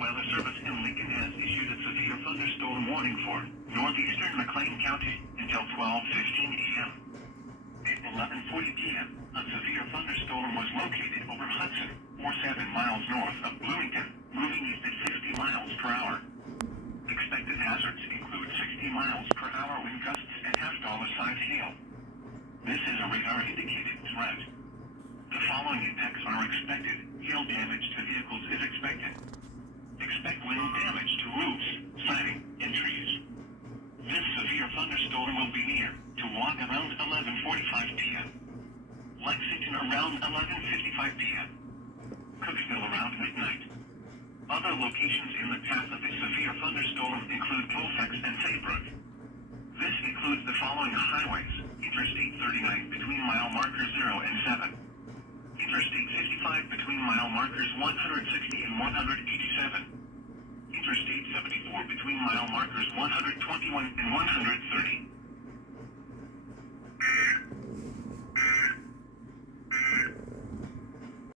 Weather Service in Lincoln has issued a severe thunderstorm warning for northeastern McLean County until 12:15 a.m. At 11:40 p.m., a severe thunderstorm was located over Hudson, or 7 miles north of Bloomington, moving east at 60 miles per hour. Expected hazards include 60 miles per hour wind gusts and half-dollar-size hail. This is a radar-indicated threat. The following impacts are expected. Hail damage to vehicles is expected. Expect wind damage to roofs, siding, and trees. This severe thunderstorm will be near Toowong around 11:45 p.m. Lexington around 11:55 p.m. Cooksville around midnight. Other locations in the path of a severe thunderstorm include Colfax and Saybrook. This includes the following highways: Interstate 39 between mile markers 0 and 7. Interstate 55 between mile markers 160 and 187. Interstate 74 between mile markers 121 and 130.